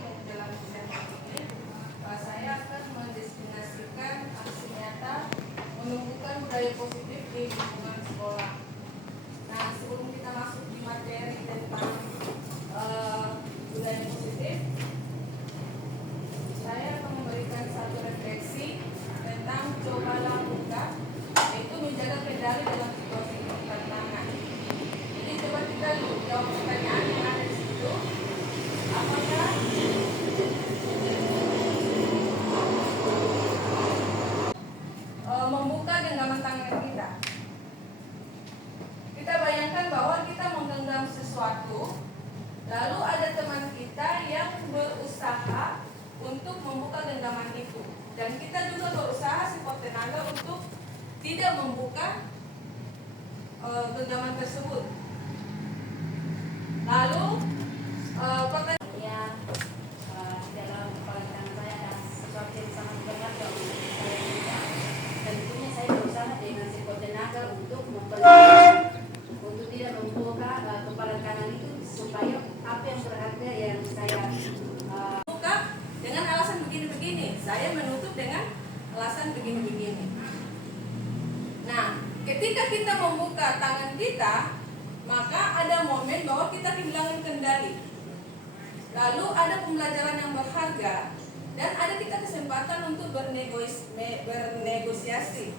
dalam sesi ini saya akan mendestinasikan aksi nyata menumbuhkan budaya positif di lingkungan sekolah. Nah, sebelum kita masuk di materi tentang budaya positif, saya akan memberikan satu refleksi tentang cobalah buka, yaitu menjaga kendali dalam situasi tantangan. Jadi coba kita jawab pertanyaan yang ada di situ. Apakah membuka genggaman tangan kita? Kita bayangkan bahwa kita menggenggam sesuatu, lalu ada teman kita yang berusaha untuk membuka genggaman itu, dan kita juga berusaha sekuat tenaga untuk tidak membuka genggaman tersebut. Lalu pertanyaan dalam kepala tangan saya ada sesuatu yang sangat berharga untuk saya buka. Tentunya saya berusaha dengan sekuat tenaga untuk untuk tidak membuka kepala tangan itu supaya apa yang berharga yang saya buka dengan alasan begini-begini, saya menutup dengan alasan begini-begini. Nah, ketika kita membuka tangan kita, maka ada momen bahwa kita kehilangan kendali. Lalu ada pembelajaran yang berharga dan ada kita kesempatan untuk bernegosiasi.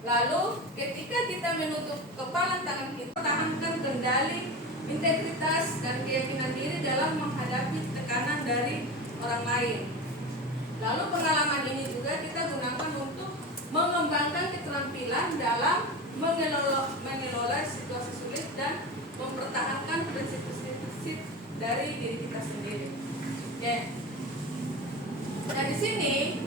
Lalu ketika kita menutup kepala tangan kita, pertahankan kendali, integritas dan keyakinan diri dalam menghadapi tekanan dari orang lain. Lalu pengalaman ini juga kita gunakan untuk mengembangkan keterampilan dalam mengelola situasi sulit dan mempertahankan prinsip-prinsip dari diri kita sendiri. Oke. Nah, di sini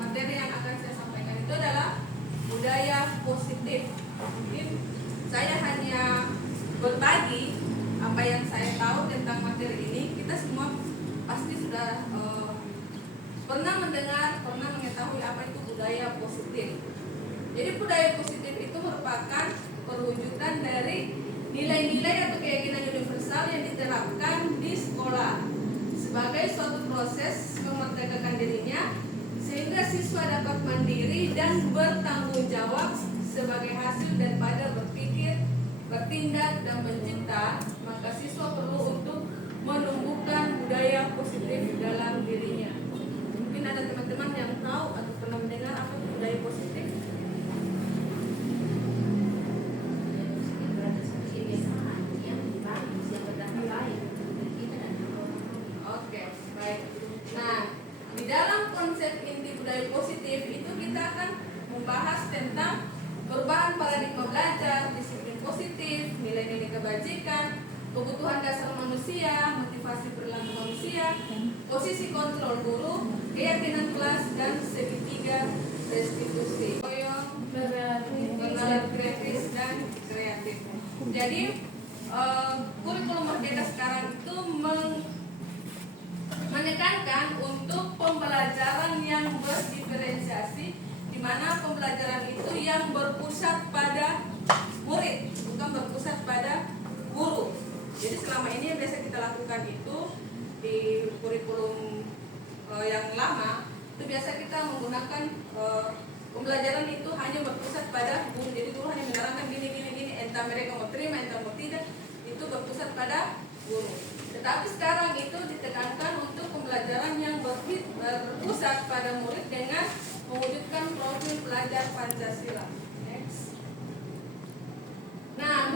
materi yang akan saya sampaikan itu adalah budaya positif. Mungkin saya hanya berbagi apa yang saya tahu tentang materi ini. Kita semua pasti sudah pernah mendengar, pernah mengetahui apa itu budaya positif. Jadi budaya positif itu merupakan perwujudan dari nilai-nilai atau keyakinan universal yang diterapkan di sekolah sebagai suatu proses memerdekakan dirinya sehingga siswa dapat mandiri dan bertanggung jawab sebagai hasil daripada berpikir, bertindak, dan mencipta. Maka siswa perlu untuk menumbuhkan budaya positif dalam dirinya. Mungkin ada teman-teman yang tahu atau pernah mendengar apa itu budaya positif? Di dalam konsep inti budaya positif itu kita akan membahas tentang perubahan paradigma belajar, disiplin positif, nilai-nilai kebajikan, kebutuhan dasar manusia, motivasi perilaku manusia, posisi kontrol guru, keyakinan kelas, dan segitiga restitusi. Pengenalan kritis dan kreatif. Jadi kurikulum Merdeka sekarang itu menekankan untuk pembelajaran yang berdiferensiasi, di mana pembelajaran itu yang berpusat pada murid, bukan berpusat pada guru. Jadi selama ini yang biasa kita lakukan itu di kurikulum yang lama, itu biasa kita menggunakan pembelajaran itu hanya berpusat pada guru. Jadi guru hanya menerangkan gini, entah mereka mau terima, entah mau tidak, itu berpusat pada guru. Tetapi sekarang itu ditekankan untuk pembelajaran yang berpusat pada murid dengan mewujudkan profil pelajar Pancasila. Next. Nah,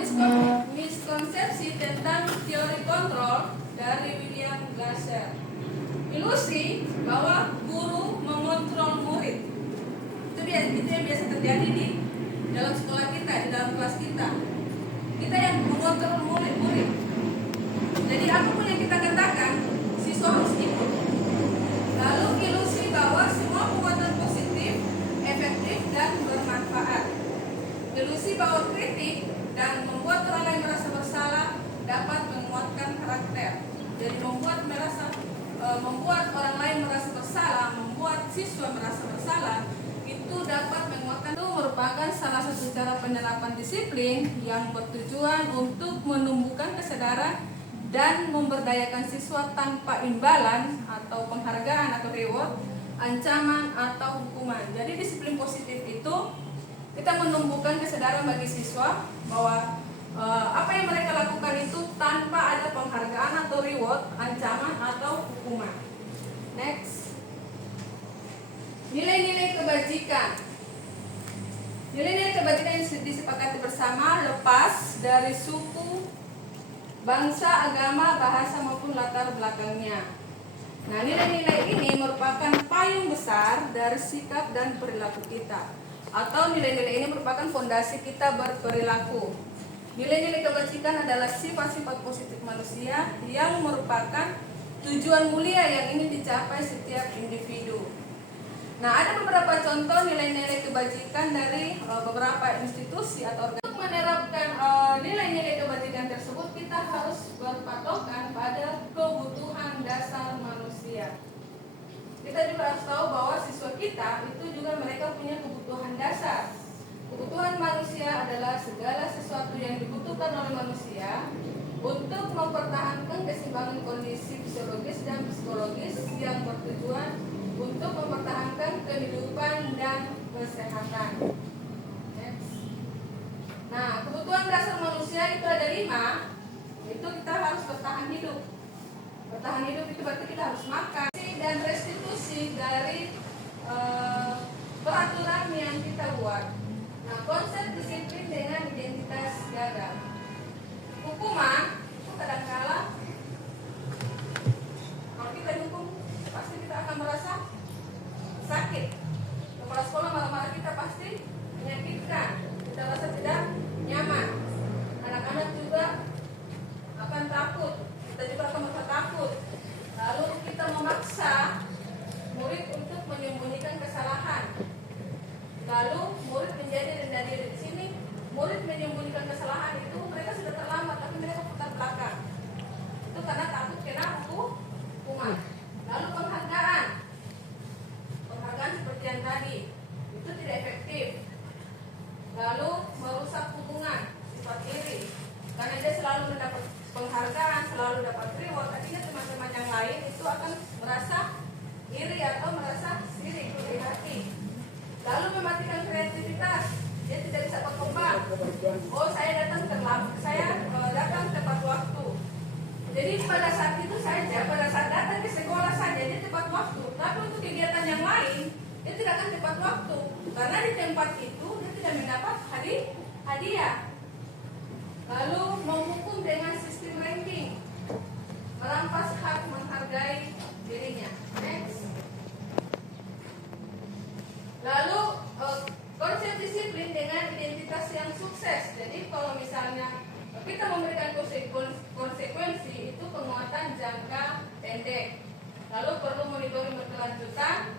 miskonsepsi tentang teori kontrol dari William Glasser. Ilusi bahwa guru mengontrol murid. Itu yang biasa terjadi di dalam sekolah kita, di dalam kelas kita. Kita yang mengontrol murid. Jadi apapun yang kita katakan, siswa harus ikut. Lalu ilusi bahwa semua penguatan positif, efektif, dan bermanfaat. Ilusi bahwa kritik dan membuat orang lain merasa bersalah dapat menguatkan karakter. Jadi membuat orang lain merasa bersalah, membuat siswa merasa bersalah, itu dapat menguatkan. Itu merupakan salah satu cara penerapan disiplin yang bertujuan untuk menumbuhkan kesadaran dan memberdayakan siswa tanpa imbalan atau penghargaan atau reward, ancaman atau hukuman. Jadi disiplin positif itu kita menumbuhkan kesadaran bagi siswa bahwa apa yang mereka lakukan itu tanpa ada penghargaan atau reward, ancaman atau hukuman. Next. Nilai-nilai kebajikan. Nilai-nilai kebajikan yang disepakati bersama lepas dari suku, bangsa, agama, bahasa maupun latar belakangnya. Nah, nilai-nilai ini merupakan payung besar dari sikap dan perilaku kita. Atau nilai-nilai ini merupakan fondasi kita berperilaku. Nilai-nilai kebajikan adalah sifat-sifat positif manusia yang merupakan tujuan mulia yang ingin dicapai setiap individu. Nah, ada beberapa contoh nilai-nilai kebajikan dari beberapa institusi atau organisasi. Untuk menerapkan nilai-nilai kebajikan tersebut, kita harus berpatokan pada kebutuhan dasar manusia. Kita juga harus tahu bahwa siswa kita itu juga mereka punya kebutuhan dasar. Kebutuhan manusia adalah segala sesuatu yang dibutuhkan oleh manusia untuk mempertahankan keseimbangan kondisi fisiologis dan psikologis yang bertujuan untuk mempertahankan kehidupan dan kesehatan. Next. Nah, kebutuhan dasar manusia itu ada 5. Itu kita harus bertahan hidup. Bertahan hidup itu berarti kita harus makan dan restitusi dari peraturan yang kita buat. Nah, konsep disiplin dengan identitas gagal. Hukuman itu kadang-kala kalau kita dihukum pasti kita akan merasa sakit. Kepala sekolah marah-marah kita pasti menyakitkan. Kita rasa tidak nyaman. Anak-anak juga akan takut. Kita juga akan merasa takut. Lalu kita memaksa murid untuk menyembunyikan kesalahan. Lalu murid menjadi rendah diri. Di sini murid menyembunyikan kesalahan itu mereka sudah terlambat tapi mereka putar belakang. Itu karena takut kena hukuman. Lalu penghargaan seperti yang tadi itu tidak efektif. Lalu merusak hubungan, sifat iri, karena dia selalu mendapat penghargaan, selalu dapat reward. Artinya teman-teman yang lain itu akan merasa iri atau merasa sirik dari hati. Lalu mematikan kreativitas, dia tidak bisa berkembang. Oh, saya datang terlambat, saya datang tepat waktu. Jadi pada saat itu saja, pada saat datang ke sekolah saja dia tepat waktu. Tapi untuk kegiatan yang lain dia tidak akan tepat waktu, karena di tempat itu dia tidak mendapat hadiah. Lalu menghukum dengan sistem ranking, merampas hak menghargai dirinya. Next. Lalu konsep disiplin dengan identitas yang sukses. Jadi kalau misalnya kita memberikan konsekuensi itu penguatan jangka pendek. Lalu perlu monitoring berkelanjutan,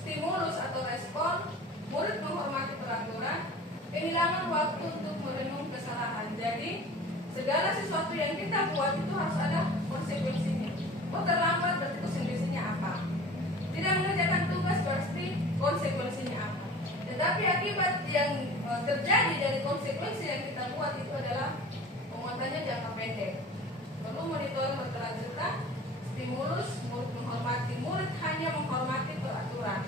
stimulus atau respon, murid menghormati peraturan, kehilangan waktu untuk merenung kesalahan. Jadi segala sesuatu yang kita buat itu harus ada konsekuensinya. Oh, terlambat berarti konsekuensinya apa? Tidak mengerjakan tugas berarti konsekuensinya apa? Tetapi akibat yang terjadi dari konsekuensi yang kita buat itu adalah penguatannya jangka pendek. Perlu monitoring berkelanjutan, stimulus, murid menghormati, murid hanya menghormati peraturan.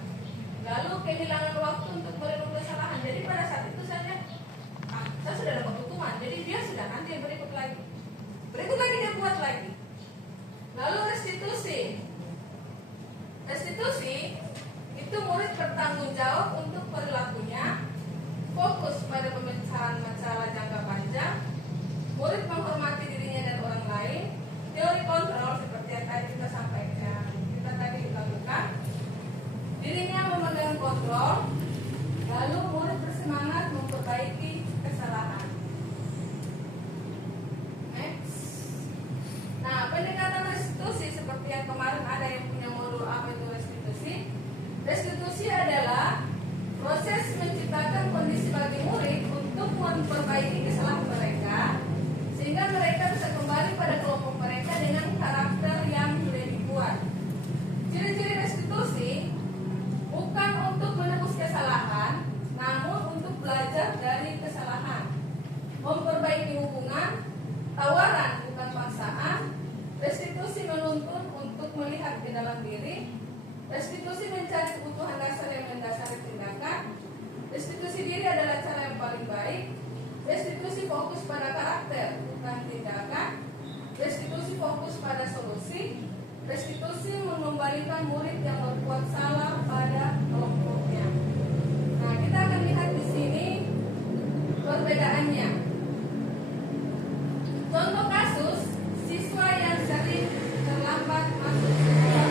Lalu kehilangan waktu untuk merenung kesalahan. Jadi pada saat itu saya sudah dapat hukuman. Jadi dia sudah nanti yang berikut lagi dia buat lagi. Lalu restitusi. Restitusi itu murid bertanggung jawab untuk perilakunya, fokus pada pemecahan masalah jangka panjang, murid menghormati dirinya dan orang lain, teori kontrol seperti yang tadi kita sampaikan, kita tadi lakukan, dirinya memegang kontrol, lalu murid bersemangat memperbaiki kesalahan. Next. Nah, pendekatan restitusi seperti yang kemarin ada yang punya modul apa itu restitusi. Restitusi adalah proses menciptakan di dalam diri. Restitusi mencari kebutuhan dasar yang mendasari tindakan. Restitusi diri adalah cara yang paling baik. Restitusi fokus pada karakter, bukan tindakan. Restitusi fokus pada solusi. Restitusi mengembalikan murid yang berbuat salah pada kelompoknya. Nah, kita akan lihat di sini perbedaannya. Contoh kasus, siswa yang sering terlambat masuk sekolah.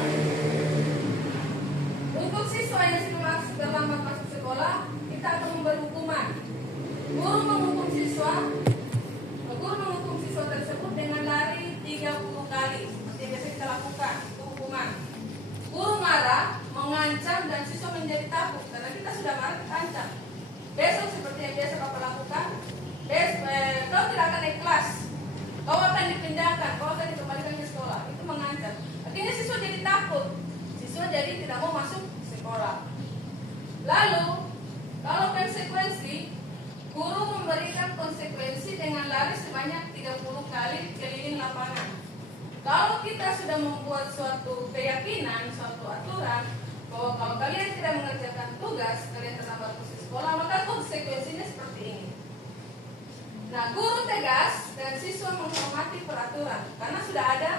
Untuk siswa yang sering terlambat masuk sekolah, kita akan memberi hukuman. Guru menghukum siswa tersebut dengan lari 30 kali. Seperti yang biasa kita lakukan, itu hukuman. Guru marah, mengancam, dan siswa menjadi takut karena kita sudah marah, kita ancam. Besok seperti yang biasa Bapak lakukan, kau tidak akan naik kelas, kau akan dipindahkan, kau akan dikembalikan ke sekolah. Itu mengancam. Artinya siswa jadi takut, siswa jadi tidak mau masuk sekolah. Lalu kalau konsekuensi, guru memberikan konsekuensi dengan lari sebanyak 30 kali keliling lapangan. Kalau kita sudah membuat suatu keyakinan, suatu aturan bahwa kalau kalian tidak mengerjakan tugas, kalian terlambat ke sekolah, maka konsekuensinya seperti ini. Nah, guru tegas dan siswa menghormati peraturan karena sudah ada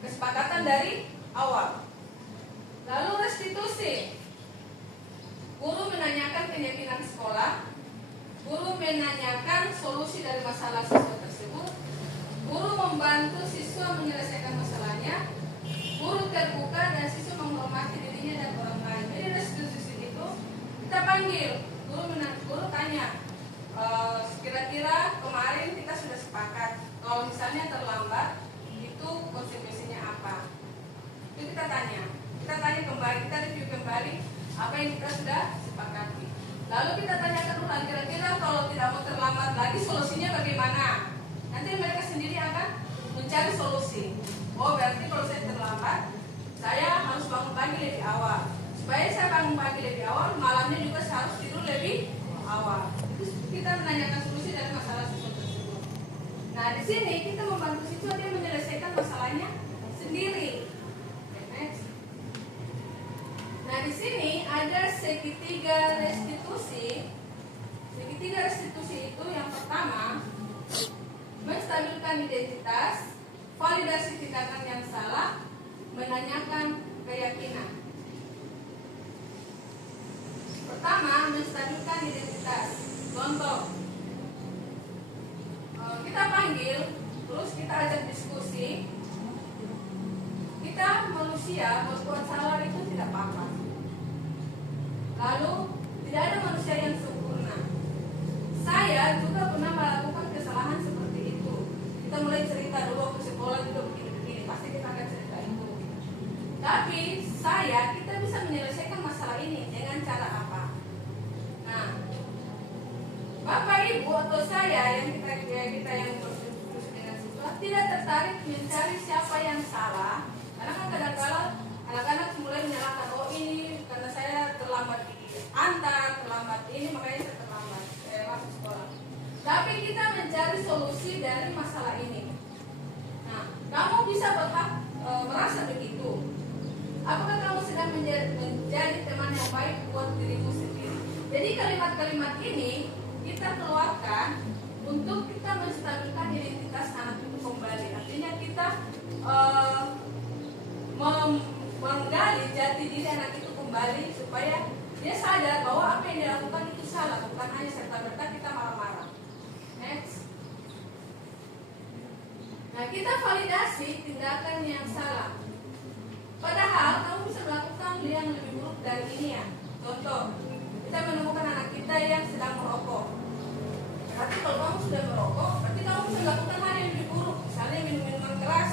kesepakatan dari awal. Lalu restitusi, guru menanyakan keyakinan sekolah, guru menanyakan solusi dari masalah siswa tersebut, guru membantu siswa menyelesaikan masalahnya, guru terbuka dan siswa menghormati dirinya dan orang lain. Jadi restitusi itu kita panggil, guru tanya, kira-kira kemarin kita sudah sepakat kalau misalnya terlambat itu konsekuensinya apa? Itu kita tanya kembali, kita review kembali apa yang kita sudah sepakati. Lalu kita tanyakan ulang, kira-kira kalau tidak mau terlambat lagi solusinya bagaimana? Nanti mereka sendiri akan mencari solusi. Oh, berarti kalau saya terlambat, saya harus bangun pagi lebih awal. Supaya saya bangun pagi lebih awal, malamnya juga saya harus tidur lebih awal. Itu kita menanyakan solusi dari masalah siswa tersebut. Nah, di sini kita membantu siswa dia menyelesaikan masalahnya sendiri. Next. Nah, di sini ada segitiga restitusi. Segitiga restitusi itu yang pertama, menstabilkan identitas, validasi tindakan yang salah, menanyakan keyakinan. Pertama, menstabilkan identitas. Contoh, kita panggil, terus kita ajak diskusi. Kita manusia berbuat salah itu tidak apa-apa. Lalu tidak ada manusia yang sempurna. Saya juga pernah melakukan kesalahan seperti itu. Kita mulai cerita dulu waktu sekolah juga begini-begini. Pasti kita akan cerita itu. Tapi kita bisa menyelesaikan masalah ini dengan cara apa? Nah, Bapak Ibu atau saya yang kita yang berdiskusi dengan siswa tidak tertarik mencari siapa yang salah. Karena kan kadang-kadang anak-anak mulai menyalahkan, oh ini karena saya terlambat antar, terlambat ini makanya saya terlambat masuk sekolah. Tapi kita mencari solusi dari masalah ini. Nah, kamu bisa merasa begitu. Apakah kamu sedang menjadi teman yang baik buat dirimu sendiri? Jadi kalimat-kalimat ini kita keluarkan untuk kita menstabilkan identitas anak itu kembali. Artinya kita menggali jati diri anak itu kembali supaya dia sadar bahwa apa yang dia lakukan itu salah, bukan hanya serta-merta kita marah-marah. Next. Nah, kita validasi tindakan yang salah. Padahal kamu bisa melakukan yang lebih buruk dari ini ya. Contoh, kita menemukan anak kita yang sedang merokok. Berarti kalau kamu sudah merokok, berarti kamu bisa melakukan hal yang lebih buruk. Misalnya minum minuman keras.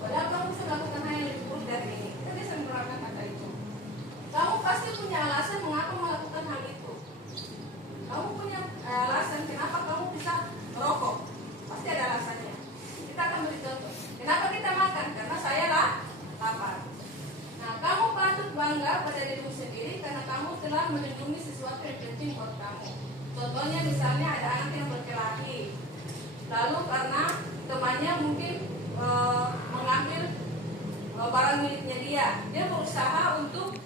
Padahal kamu bisa melakukan hal yang lebih buruk dari ini. Kita bisa menerapkan kata itu. Kamu pasti punya alasan mengapa melakukan hal itu. Kamu punya alasan kenapa kamu bisa merokok. Pasti ada alasannya. Kita akan beri contoh. Kenapa kita makan? Karena saya lapar. Nah, kamu patut bangga pada dirimu sendiri karena kamu telah melindungi sesuatu yang penting buat kamu. Contohnya misalnya ada anak yang berkelahi. Lalu karena temannya mungkin mengambil barang miliknya dia. Dia berusaha untuk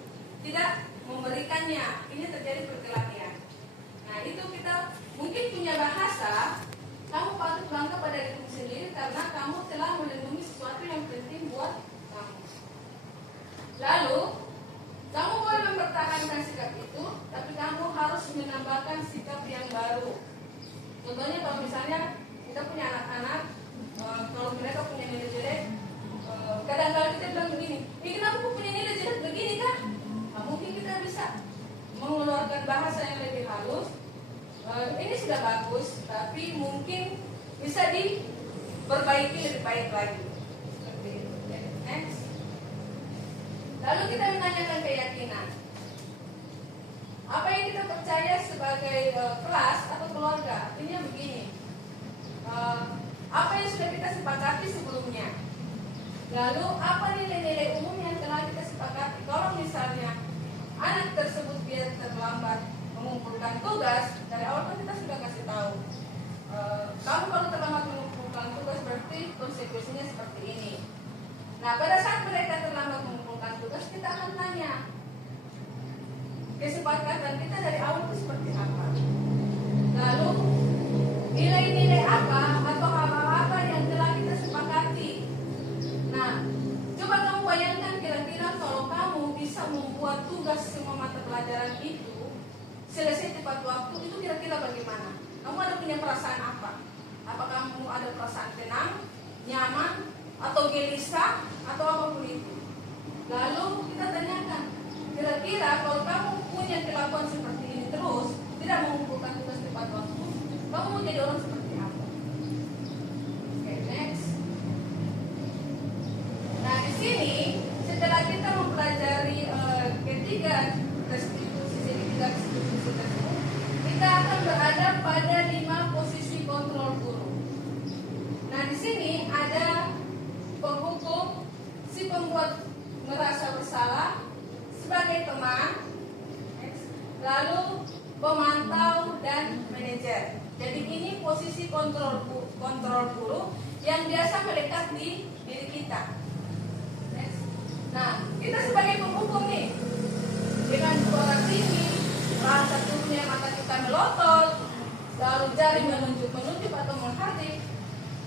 tidak memberikannya. Ini terjadi perkelahian. Nah, itu kita mungkin punya bahasa, kamu patut bangga pada dirimu sendiri karena kamu telah melindungi sesuatu yang penting buat kamu. Lalu, kamu boleh mempertahankan sikap itu, tapi kamu harus menambahkan sikap yang baru. Contohnya kalau misalnya kita punya anak-anak, kalau mereka punya nilai jelek, kadang-kadang kita bilang begini, kenapa aku punya nilai jelek begini kan? Nah, mungkin kita bisa mengeluarkan bahasa yang lebih halus. Ini sudah bagus, tapi mungkin bisa diperbaiki lebih baik lagi. Seperti itu. Next. Lalu kita menanyakan keyakinan. Apa yang kita percaya sebagai kelas atau keluarga? Artinya begini. Apa yang sudah kita sepakati sebelumnya? Lalu apa nilai-nilai umum yang telah kita sepakati? Kalau misalnya anak tersebut dia terlambat mengumpulkan tugas, dari awal kan kita sudah kasih tahu. Kamu kalau terlambat mengumpulkan tugas berarti konsekuensinya seperti ini. Nah, pada saat mereka terlambat mengumpulkan tugas, kita akan tanya kesepakatan kita dari awal itu seperti apa. Lalu nilai-nilai apa atau hal-hal apa yang telah kita sepakati. Nah, coba kamu bayangkan kira-kira kalau kamu bisa membuat tugas semua mata pelajaran itu selesai tepat waktu, itu kira-kira bagaimana? Kamu ada punya perasaan apa? Apa kamu ada perasaan tenang, nyaman, atau gelisah, atau apapun itu? Lalu kita tanyakan, kira-kira kalau kamu punya kelakuan seperti ini terus, tidak mengumpulkan tugas tepat waktu, kamu mau jadi orang seperti apa? Oke, next. Nah, di sini setelah kita mempelajari ketiga restitusi tersebut, kita akan berada pada 5 posisi kontrol guru. Nah, di sini ada penghukum, si pembuat merasa bersalah, sebagai teman, lalu pemantau dan manajer. Jadi ini posisi kontrol guru yang biasa melekat di diri kita. Nah, kita sebagai penghukum nih, dengan suara tinggi, rasa tubuhnya mata kita melotot, lalu jari menunjuk atau menghardik,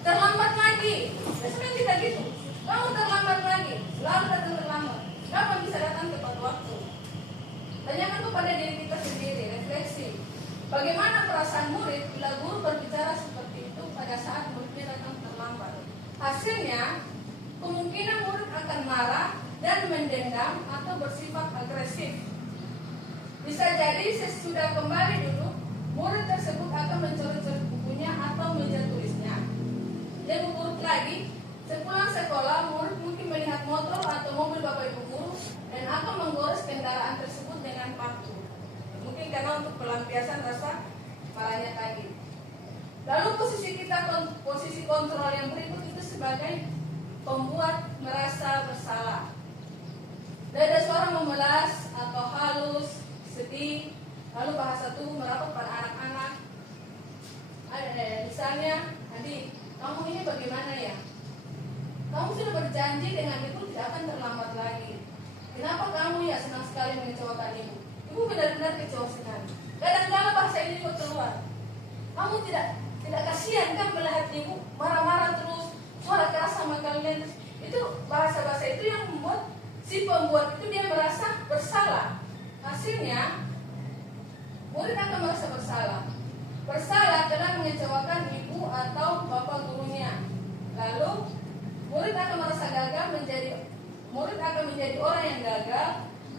terlambat lagi. Biasanya kita gitu, kamu terlambat lagi, selalu datang terlambat. Kapan bisa datang tepat waktu? Tanyakan kepada diri kita sendiri, refleksi. Bagaimana perasaan murid bila guru berbicara seperti itu pada saat muridnya datang terlambat? Hasilnya, kemungkinan murid akan marah dan mendendam atau bersifat agresif. Bisa jadi sesudah kembali duduk, murid tersebut akan mencoret-coret bukunya atau meja tulisnya. Lebih buruk lagi, sepulang sekolah, murid mungkin melihat motor atau mobil bapak ibu guru dan akan menggores kendaraan tersebut dengan paku. Mungkin karena untuk pelampiasan rasa marahnya tadi. Lalu posisi kontrol yang berikut itu sebagai pembuat merasa bersalah. Dada suara memelas atau halus, sedih, lalu bahasa tubuh merapat pada anak-anak. Misalnya, Adi, kamu ini bagaimana ya? Kamu sudah berjanji dengan ibu tidak akan terlambat lagi. Kenapa kamu ya senang sekali mengecewakan ibu? Ibu benar-benar kecewa sekali. Kadang-kadang bahasa ini juga keluar. Kamu tidak kasihan kan melihat ibu marah-marah terus, suara keras sama kalian. Itu bahasa-bahasa itu yang membuat si pembuat itu dia merasa bersalah. Hasilnya murid akan merasa bersalah. Bersalah telah mengecewakan ibu atau bapak gurunya. Lalu murid akan merasa gagal murid akan menjadi orang yang gagal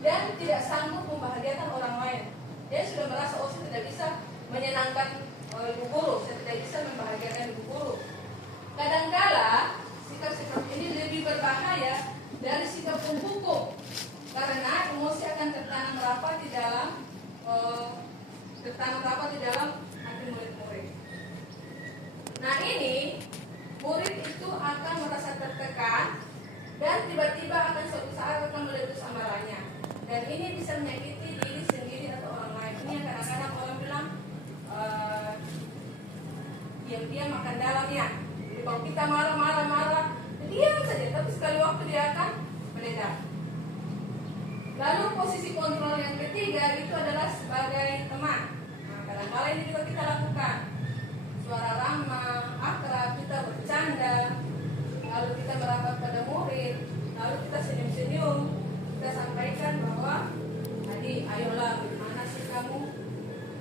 dan tidak sanggup membahagiakan orang lain. Dia sudah merasa saya tidak bisa menyenangkan ibu guru, saya tidak bisa membahagiakan ibu guru. Kadangkala sikap seperti ini lebih berbahaya dari sikap penghukum karena emosi akan tertanam rapat di dalam hati murid-murid. Nah, ini murid itu akan merasa tertekan dan tiba-tiba akan suatu saat akan meletus amarahnya, dan ini bisa menyakiti diri sendiri atau orang lain. Ini yang kadang-kadang orang bilang diam-diam makan dalam ya. Jadi kalau kita marah, diam saja, tapi sekali waktu dia akan berbeda. Lalu posisi kontrol yang ketiga itu adalah sebagai teman. Nah, kadang-kadang ini juga kita lakukan. Suara ramah, akrab, kita bercanda, lalu kita merapat pada murid, lalu kita senyum-senyum, kita sampaikan bahwa tadi, ayolah, bagaimana sih kamu?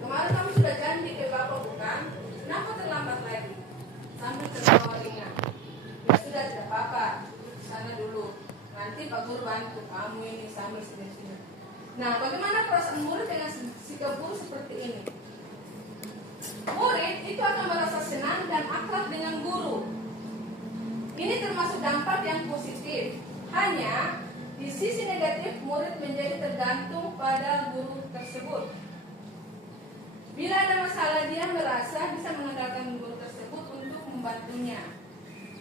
Kemarin kamu sudah janji ke Bapak bukan? Kenapa terlambat lagi? Sambil tertawa ringan. Ya sudah, tidak apa-apa, di sana dulu. Nanti Pak Guru bantu kamu ini sambil senyum-senyum. Nah, bagaimana perasaan murid dengan sikap guru seperti ini? Murid itu akan merasa senang dan akrab dengan guru. Ini termasuk dampak yang positif. Hanya di sisi negatif, murid menjadi tergantung pada guru tersebut. Bila ada masalah, dia merasa bisa mengandalkan guru tersebut untuk membantunya.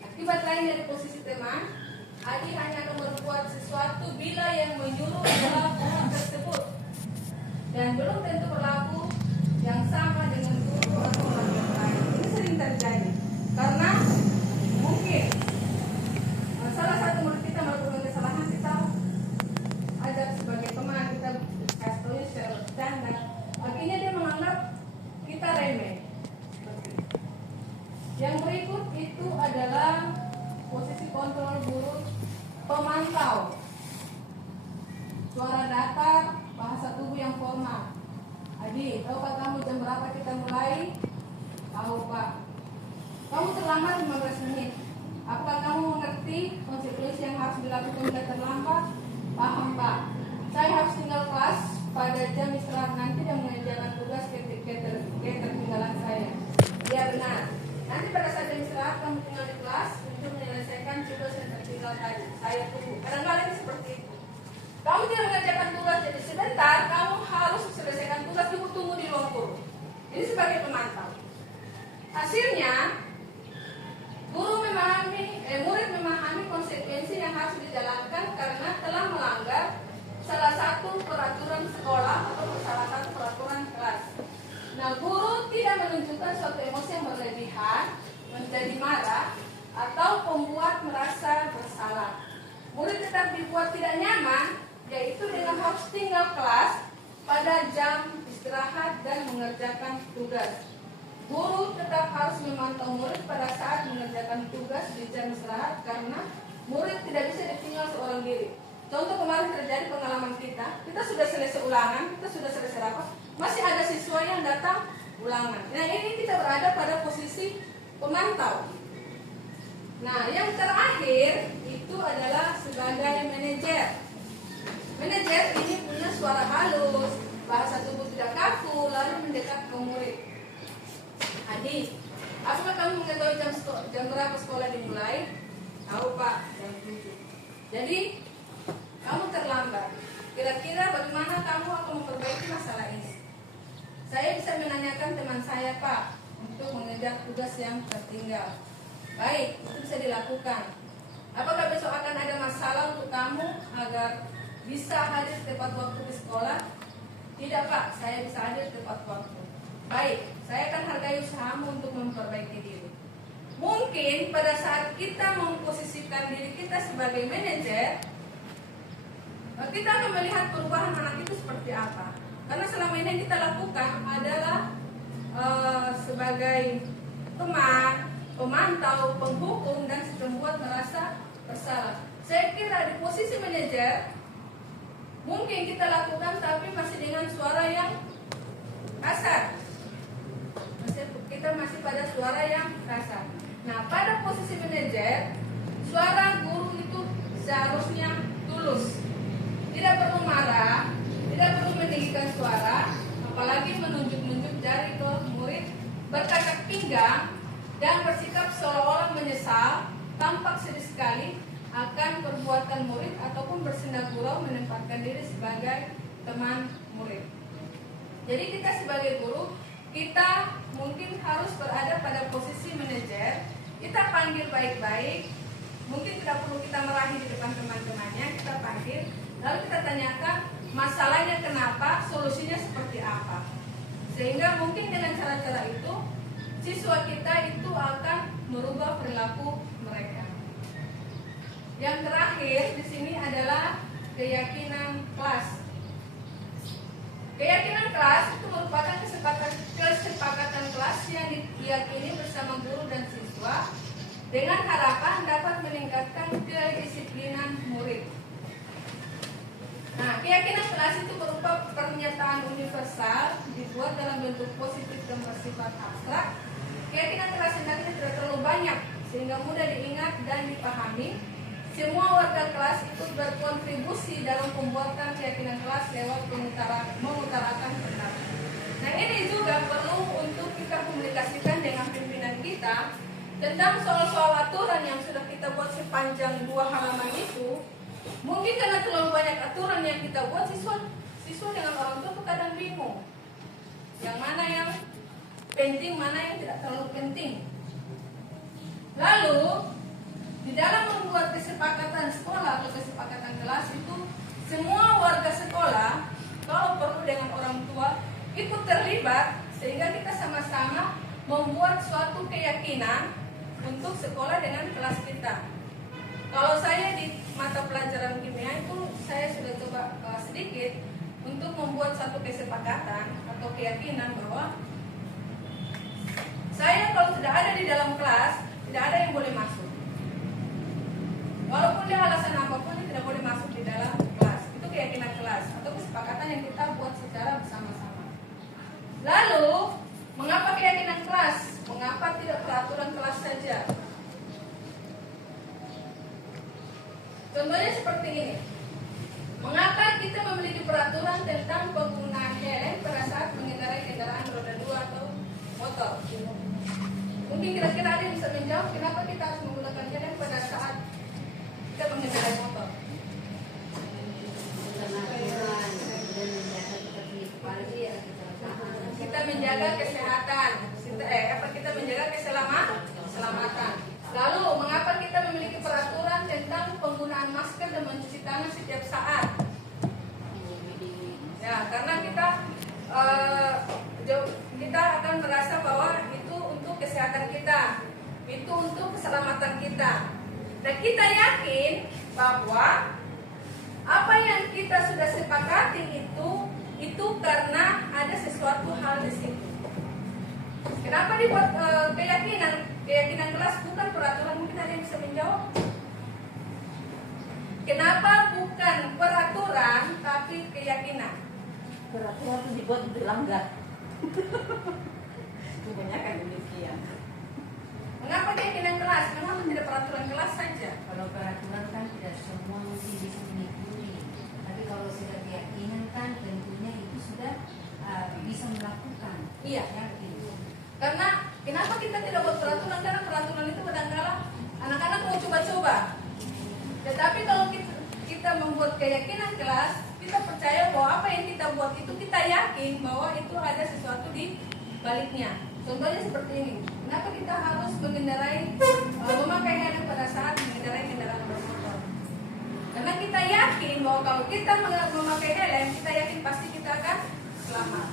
Akibat lain dari posisi teman, adik hanya akan berbuat sesuatu bila yang menyuruh adalah guru tersebut, dan belum tentu berlaku yang sama dengan guru atau orang yang lain. Ini sering terjadi karena mungkin salah satu murid kita melakukan kesalahan, kita ajak sebagai teman, kita kasih tahu secara bercanda, akhirnya dia menganggap kita remeh. Yang berikut itu adalah posisi kontrol guru pemantau. Suara datar, bahasa tubuh yang formal. Adi, tahukah kamu jam berapa kita mulai? Tahu Pak. Kamu terlambat 15 menit. Apakah kamu mengerti konsekuensi yang harus dilakukan jika terlambat? Paham Pak. Saya harus tinggal kelas pada jam istirahat nanti dan mengerjakan tugas ketertinggalan saya. Iya benar. Nanti pada saat jam istirahat kamu tinggal di kelas untuk menyelesaikan tugas yang tertinggal tadi. Saya tunggu. Kadang-kadang seperti itu. Kamu tidak mengerjakan tugas jadi sebentar, kamu harus selesaikan tugas, ibu tunggu di ruang guru. Ini sebagai pemantau. Hasilnya, murid memahami konsekuensi yang harus dijalankan karena telah melanggar salah satu peraturan sekolah atau salah satu peraturan kelas. Nah, guru tidak menunjukkan suatu emosi yang berlebihan, menjadi marah, atau membuat merasa bersalah. Murid tetap dibuat tidak nyaman, yaitu dengan harus tinggal kelas pada jam istirahat dan mengerjakan tugas. Guru tetap harus memantau murid pada saat mengerjakan tugas di jam istirahat karena murid tidak bisa ditinggal seorang diri. Contoh kemarin terjadi pengalaman kita sudah selesai ulangan, kita sudah selesai rapat, masih ada siswa yang datang ulangan. Nah, ini kita berada pada posisi pemantau. Nah, yang terakhir itu adalah sebagai manajer. Manajer ini punya suara halus, bahasa tubuh tidak kaku, lalu mendekat ke murid. Adik, apakah kamu mengetahui jam berapa sekolah dimulai? Tahu Pak, jam 7. Jadi, kamu terlambat. Kira-kira bagaimana kamu akan memperbaiki masalah ini? Saya bisa menanyakan teman saya Pak, untuk mengejar tugas yang tertinggal. Baik, itu bisa dilakukan. Apakah besok akan ada masalah untuk kamu agar bisa hadir tepat waktu di sekolah? Tidak Pak, saya bisa hadir tepat waktu. Baik, saya akan hargai usahamu untuk memperbaiki diri. Mungkin pada saat kita memposisikan diri kita sebagai manajer, kita akan melihat perubahan anak itu seperti apa. Karena selama ini yang kita lakukan adalah sebagai teman, pemantau, penghukum, dan membuat merasa bersalah. Saya kira di posisi manajer mungkin kita lakukan, tapi masih dengan suara yang kasar. Kita masih pada suara yang kasar. Nah, pada posisi manajer, suara guru itu seharusnya tulus. Tidak perlu marah, tidak perlu meninggikan suara, apalagi menunjuk-nunjuk jari ke murid, berkacak pinggang, dan bersikap seolah-olah menyesal, tampak sedih sekali akan perbuatan murid ataupun bersenda gurau menempatkan diri sebagai teman murid. Jadi kita sebagai guru, kita mungkin harus berada pada posisi manajer. Kita panggil baik-baik, mungkin tidak perlu kita merahi di depan teman-temannya, kita panggil, lalu kita tanyakan masalahnya kenapa, solusinya seperti apa. Sehingga mungkin dengan cara-cara itu, siswa kita itu akan merubah perilaku mereka. Yang terakhir terakhir di sini adalah keyakinan kelas. Keyakinan kelas itu merupakan kesepakatan kelas yang diyakini bersama guru dan siswa dengan harapan dapat meningkatkan kedisiplinan murid. Nah, keyakinan kelas itu berupa pernyataan universal dibuat dalam bentuk positif dan bersifat abstrak. Keyakinan kelas hendaknya tidak terlalu banyak sehingga mudah diingat dan dipahami. Semua warga kelas ikut berkontribusi dalam pembuatan keyakinan kelas lewat mengutarakan pendapat. Nah, ini juga perlu untuk kita komunikasikan dengan pimpinan kita tentang soal-soal aturan yang sudah kita buat sepanjang 2 halaman itu. Mungkin karena terlalu banyak aturan yang kita buat, siswa dengan orang tua kadang bingung. Yang mana yang penting, mana yang tidak terlalu penting. Lalu, di dalam membuat kesepakatan sekolah atau kesepakatan kelas itu, semua warga sekolah, kalau perlu dengan orang tua, ikut terlibat sehingga kita sama-sama membuat suatu keyakinan untuk sekolah dengan kelas kita. Kalau saya di mata pelajaran kimia itu saya sudah coba sedikit untuk membuat satu kesepakatan atau keyakinan bahwa saya kalau tidak ada di dalam kelas tidak ada yang boleh masuk. Walaupun dia alasan apapun dia tidak boleh masuk di dalam kelas. Itu keyakinan kelas atau kesepakatan yang kita buat secara bersama-sama. Lalu mengapa keyakinan kelas? Mengapa tidak peraturan kelas saja? Contohnya seperti ini. Mengapa kita memiliki peraturan tentang penggunaan helm pada saat mengendarai kendaraan roda 2 atau motor? Mungkin kira-kira ada yang bisa menjawab kenapa kita harus menggunakan helm pada saat kita mengendarai motor? Kita menjaga kesehatan. Kita menjaga keselamatan. Lalu, mengapa kita memiliki peraturan tentang penggunaan masker dan mencuci tangan setiap saat? Ya, karena kita akan merasa bahwa itu untuk kesehatan kita, itu untuk keselamatan kita. Dan kita yakin bahwa apa yang kita sudah sepakati itu karena ada sesuatu hal di situ. Kenapa dibuat keyakinan kelas bukan peraturan? Mungkin ada yang bisa menjawab. Kenapa bukan peraturan tapi keyakinan? Peraturan itu dibuat untuk dilanggar. Kebanyakan demikian. Mengapa keyakinan kelas? Mengapa tidak peraturan kelas saja? Kalau peraturan kan tidak semua mesti bisa mengikuti. Tapi kalau sudah keyakinan kan tentunya itu sudah bisa melakukan. Iya. Yakin. Karena kenapa kita tidak buat peraturan? Karena peraturan itu kadang-kala anak-anak mau coba-coba. Tetapi kalau kita membuat keyakinan kelas, kita percaya bahwa apa yang kita buat itu kita yakin bahwa itu ada sesuatu di baliknya. Contohnya seperti ini. Kenapa kita harus memakai helm pada saat mengendarai kendaraan bermotor? Karena kita yakin bahwa kalau kita memakai helm, kita yakin pasti kita akan selamat.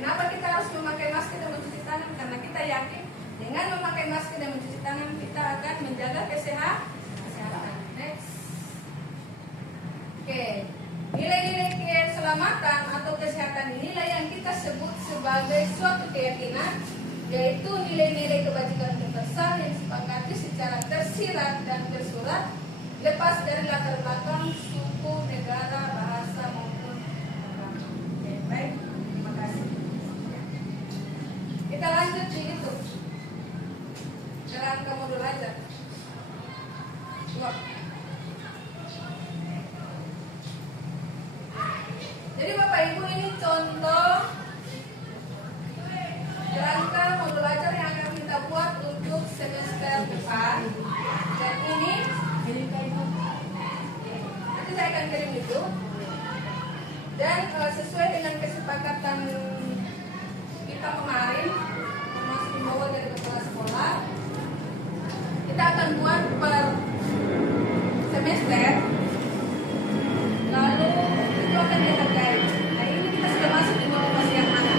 Kenapa kita harus memakai masker dan mencuci tangan? Karena kita yakin dengan memakai masker dan mencuci tangan kita akan menjaga kesehatan. Next. Oke. Nilai-nilai keselamatan atau kesehatan inilah yang kita sebut sebagai suatu keyakinan, yaitu nilai-nilai kebajikan universal yang disepakati secara tersirat dan tersurat, lepas dari latar belakang suku, negara, bahasa maupun agama. Oke, baik. Terima kasih. Kita lanjut di itu. Sekarang kamu dulu aja. Dua. Jadi Bapak Ibu ini contoh kerangka modul belajar yang akan kita buat untuk semester depan. Dan ini nanti saya akan kirim itu. Dan sesuai dengan kesepakatan kita kemarin, termasuk dibawa dari kepala sekolah, kita akan buat per semester. Lalu itu akan dihargai. Nah ini kita sudah masuk di motivasi yang mana?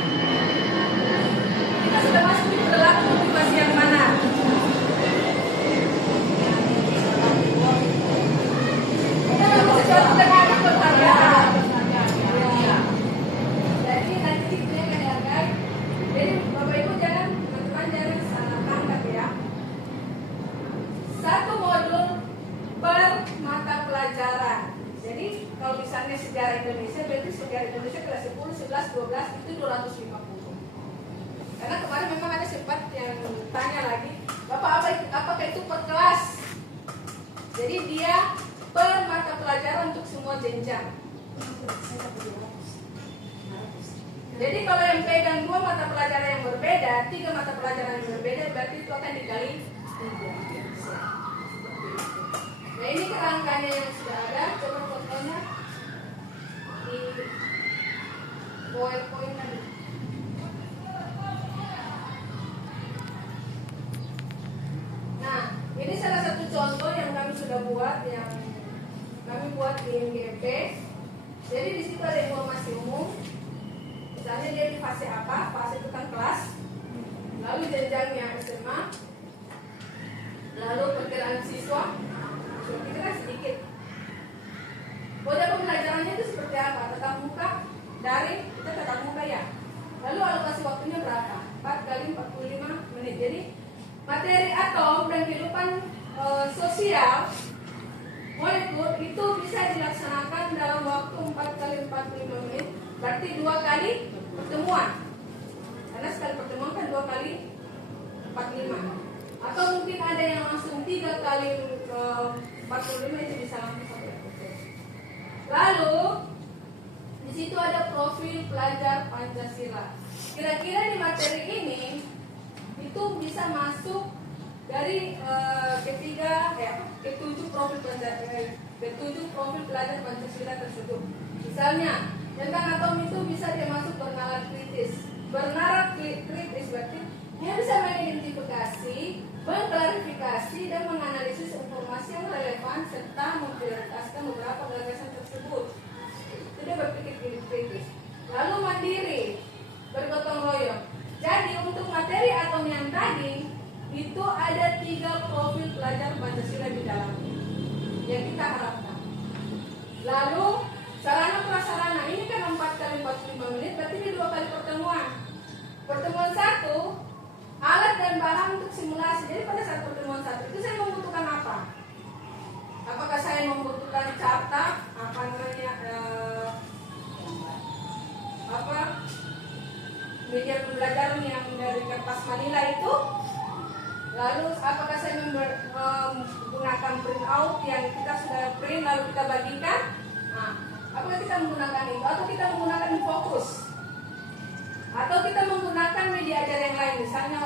Kita sudah masuk di perilaku motivasi yang mana? misalnya sejarah Indonesia, berarti sejarah Indonesia kelas 10, 11, 12 itu 250. Karena kemarin memang ada sempat yang tanya lagi, Bapak apakah itu per kelas? Jadi dia per mata pelajaran untuk semua jenjang. Jadi kalau yang pegang 2 mata pelajaran yang berbeda, 3 mata pelajaran yang berbeda, berarti itu akan dikali 3. Nah ini kerangkanya yang sudah ada, coba fotonya di PowerPoint tadi. Nah ini salah satu contoh yang kami sudah buat, yang kami buat di MGP. Jadi di situ ada informasi umum. Misalnya dia di fase apa? Fase itu kan kelas. Lalu jenjangnya SMA. Lalu perkiraan siswa. Kita kan sedikit. Model pembelajarannya itu seperti apa? Tatap muka, daring, kita tatap muka ya. Lalu alokasi waktunya berapa? 4 kali 45 menit. Jadi materi atom dan kehidupan sosial molekul itu bisa dilaksanakan dalam waktu 4 kali 45 menit. Berarti 2 kali pertemuan. Karena sekali pertemuan kan 2 kali 45. Atau mungkin ada yang langsung 3 kali 45 itu bisa langsung sampai proses. Lalu di situ ada profil pelajar Pancasila. Kira-kira di materi ini itu bisa masuk dari ketujuh profil pelajar Pancasila tersebut. Misalnya tentang atom itu bisa dia masuk bernalar kritis. Bernalar kritis berarti dia bisa mengidentifikasi, mengklarifikasi dan menganalisis informasi yang relevan serta memprioritaskan beberapa gagasan tersebut. Itu dia berpikir kritis. Lalu mandiri, bergotong royong. Jadi untuk materi atom yang tadi itu ada 3 profil pelajar Pancasila di dalamnya yang kita harapkan. Lalu sarana prasarana ini kan 4 kali 45 menit, berarti ini 2 kali pertemuan. Pertemuan 1, alat dan bahan untuk simulasi. Jadi pada saat pertemuan 1 itu saya membutuhkan apa? Apakah saya membutuhkan carta, media pembelajaran yang dari kertas manila itu? Lalu apakah saya menggunakan print out yang kita sudah print lalu kita bagikan? Nah, apakah kita menggunakan itu? Atau kita menggunakan fokus? Atau kita menggunakan media ajar yang lain, misalnya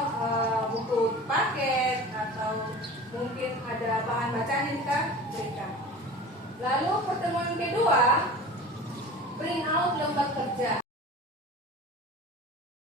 buku paket atau mungkin ada bahan bacaan yang kita berikan. Lalu pertemuan kedua, print out lembar kerja.